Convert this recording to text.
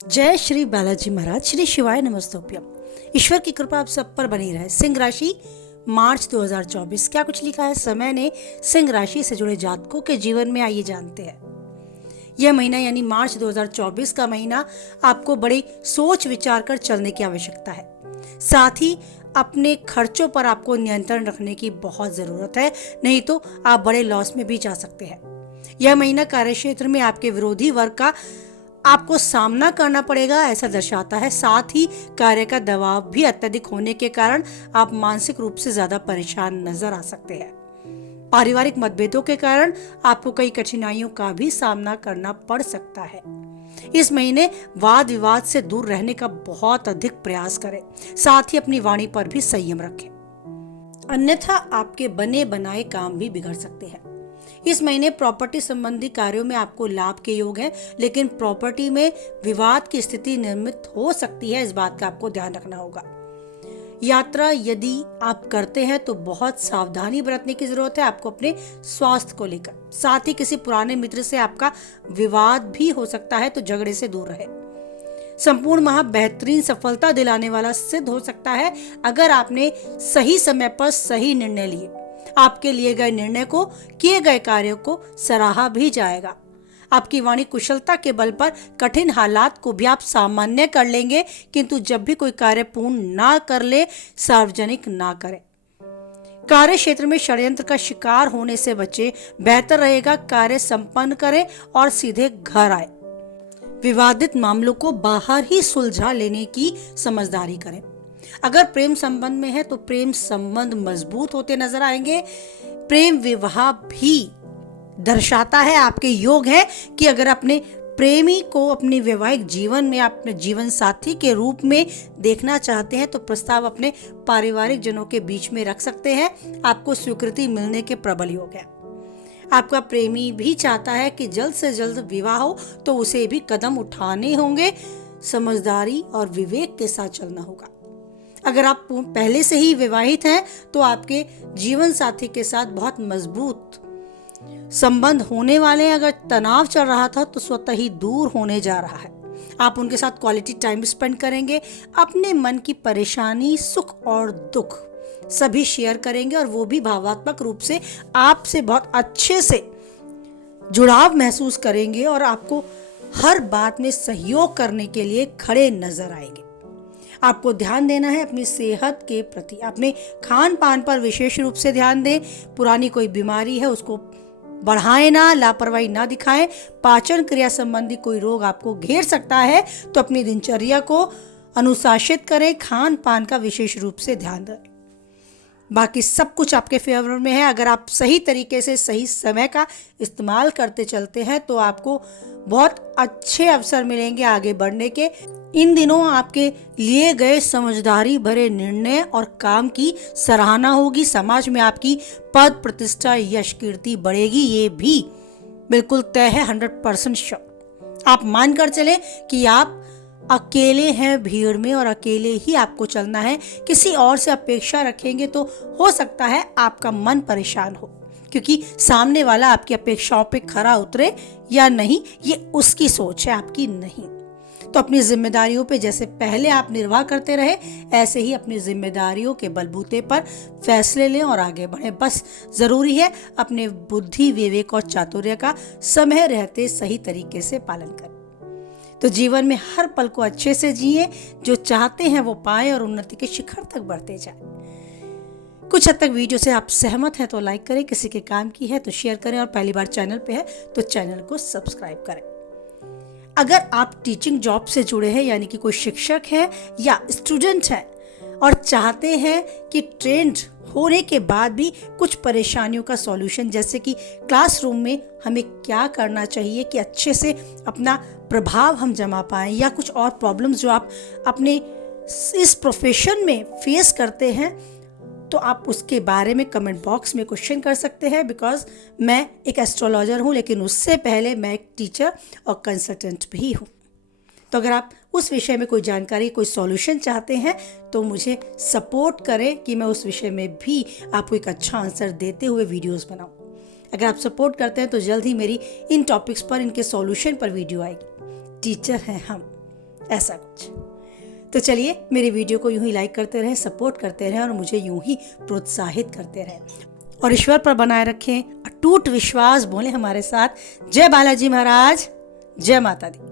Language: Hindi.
जय श्री बालाजी महाराज। श्री शिवाय नमस्तोभ्यम। ईश्वर की कृपा आप सब पर बनी रहे। सिंह राशि मार्च 2024 क्या कुछ लिखा है समय ने सिंह राशि से जुड़े जातकों के जीवन में, आइए जानते हैं। यह महीना यानी मार्च 2024 का महीना आपको बड़ी सोच विचार कर चलने की आवश्यकता है। साथ ही अपने खर्चों पर आपको नियंत्रण रखने की बहुत जरूरत है, नहीं तो आप बड़े लॉस में भी जा सकते हैं। यह महीना कार्यक्षेत्र में आपके विरोधी वर्ग का आपको सामना करना पड़ेगा ऐसा दर्शाता है। साथ ही कार्य का दबाव भी अत्यधिक होने के कारण आप मानसिक रूप से ज्यादा परेशान नजर आ सकते हैं। पारिवारिक मतभेदों के कारण आपको कई कठिनाइयों का भी सामना करना पड़ सकता है। इस महीने वाद विवाद से दूर रहने का बहुत अधिक प्रयास करें। साथ ही अपनी वाणी पर भी संयम रखें, अन्यथा आपके बने बनाए काम भी बिगड़ सकते हैं। इस महीने प्रॉपर्टी संबंधी कार्यों में आपको लाभ के योग है, लेकिन प्रॉपर्टी में विवाद की स्थिति निर्मित हो सकती है, इस बात का आपको ध्यान रखना होगा। यात्रा यदि आप करते हैं तो बहुत सावधानी बरतने की जरूरत है आपको अपने स्वास्थ्य को लेकर। साथ ही किसी पुराने मित्र से आपका विवाद भी हो सकता है, तो झगड़े से दूर रहे। संपूर्ण माह बेहतरीन सफलता दिलाने वाला सिद्ध हो सकता है अगर आपने सही समय पर सही निर्णय लिए। आपके लिए गए निर्णय को, किए गए कार्यों को सराहा भी जाएगा। आपकी वाणी कुशलता के बल पर कठिन हालात को भी आप सामान्य कर लेंगे, किंतु जब भी कोई कार्य पूर्ण ना कर ले, सार्वजनिक ना करें। कार्य क्षेत्र में षड्यंत्र का शिकार होने से बचे। बेहतर रहेगा कार्य संपन्न करें और सीधे घर आए। विवादित मामलों को बाहर ही सुलझा लेने की समझदारी करें। अगर प्रेम संबंध में है तो प्रेम संबंध मजबूत होते नजर आएंगे। प्रेम विवाह भी दर्शाता है, आपके योग है कि अगर अपने प्रेमी को अपने वैवाहिक जीवन में अपने जीवन साथी के रूप में देखना चाहते हैं तो प्रस्ताव अपने पारिवारिक जनों के बीच में रख सकते हैं। आपको स्वीकृति मिलने के प्रबल योग है। आपका प्रेमी भी चाहता है कि जल्द से जल्द विवाह हो, तो उसे भी कदम उठाने होंगे। समझदारी और विवेक के साथ चलना होगा। अगर आप पहले से ही विवाहित हैं तो आपके जीवन साथी के साथ बहुत मजबूत संबंध होने वाले हैं। अगर तनाव चल रहा था तो स्वतः ही दूर होने जा रहा है। आप उनके साथ क्वालिटी टाइम स्पेंड करेंगे। अपने मन की परेशानी, सुख और दुख सभी शेयर करेंगे और वो भी भावनात्मक रूप से आपसे बहुत अच्छे से जुड़ाव महसूस करेंगे और आपको हर बात में सहयोग करने के लिए खड़े नजर आएंगे। आपको ध्यान देना है अपनी सेहत के प्रति। अपने खान पान पर विशेष रूप से ध्यान दें। पुरानी कोई बीमारी है उसको बढ़ाएं ना, लापरवाही ना दिखाएं। पाचन क्रिया संबंधी कोई रोग आपको घेर सकता है तो अपनी दिनचर्या को अनुशासित करें। खान पान का विशेष रूप से ध्यान दें। बाकी सब कुछ आपके फेवर में है। अगर आप सही तरीके से सही समय का इस्तेमाल करते चलते हैं तो आपको बहुत अच्छे अवसर मिलेंगे आगे बढ़ने के। इन दिनों आपके लिए गए समझदारी भरे निर्णय और काम की सराहना होगी। समाज में आपकी पद प्रतिष्ठा, यश, कीर्ति बढ़ेगी, ये भी बिल्कुल तय है, 100% श्योर। आप मानकर चले कि आप अकेले हैं भीड़ में और अकेले ही आपको चलना है। किसी और से अपेक्षा रखेंगे तो हो सकता है आपका मन परेशान हो, क्योंकि सामने वाला आपकी अपेक्षाओं पे खरा उतरे या नहीं, ये उसकी सोच है, आपकी नहीं। तो अपनी जिम्मेदारियों पे जैसे पहले आप निर्वाह करते रहे, ऐसे ही अपनी जिम्मेदारियों के बलबूते पर फैसले लें और आगे बढ़ें। बस जरूरी है अपने बुद्धि, विवेक और चातुर्य का समय रहते सही तरीके से पालन करें। तो जीवन में हर पल को अच्छे से जिए। जो चाहते हैं वो पाएं और उन्नति के शिखर तक बढ़ते जाएं। कुछ हद तक वीडियो से आप सहमत हैं तो लाइक करें, किसी के काम की है तो शेयर करें और पहली बार चैनल पे है तो चैनल को सब्सक्राइब करें। अगर आप टीचिंग जॉब से जुड़े हैं, यानी कि कोई शिक्षक है या स्टूडेंट है और चाहते हैं कि ट्रेंड होने के बाद भी कुछ परेशानियों का सॉल्यूशन, जैसे कि क्लासरूम में हमें क्या करना चाहिए कि अच्छे से अपना प्रभाव हम जमा पाएं, या कुछ और प्रॉब्लम्स जो आप अपने इस प्रोफेशन में फेस करते हैं, तो आप उसके बारे में कमेंट बॉक्स में क्वेश्चन कर सकते हैं। बिकॉज मैं एक एस्ट्रोलॉजर हूँ, लेकिन उससे पहले मैं एक टीचर और कंसल्टेंट भी हूँ। तो अगर आप उस विषय में कोई जानकारी, कोई सॉल्यूशन चाहते हैं तो मुझे सपोर्ट करें कि मैं उस विषय में भी आपको एक अच्छा आंसर देते हुए वीडियोस बनाऊं। अगर आप सपोर्ट करते हैं तो जल्द ही मेरी इन टॉपिक्स पर, इनके सॉल्यूशन पर वीडियो आएगी। टीचर हैं हम, ऐसा कुछ। तो चलिए मेरी वीडियो को यूं ही लाइक करते रहें, सपोर्ट करते रहें और मुझे यूं ही प्रोत्साहित करते रहें और ईश्वर पर बनाए रखें अटूट विश्वास। बोले हमारे साथ, जय बालाजी महाराज, जय माता दी।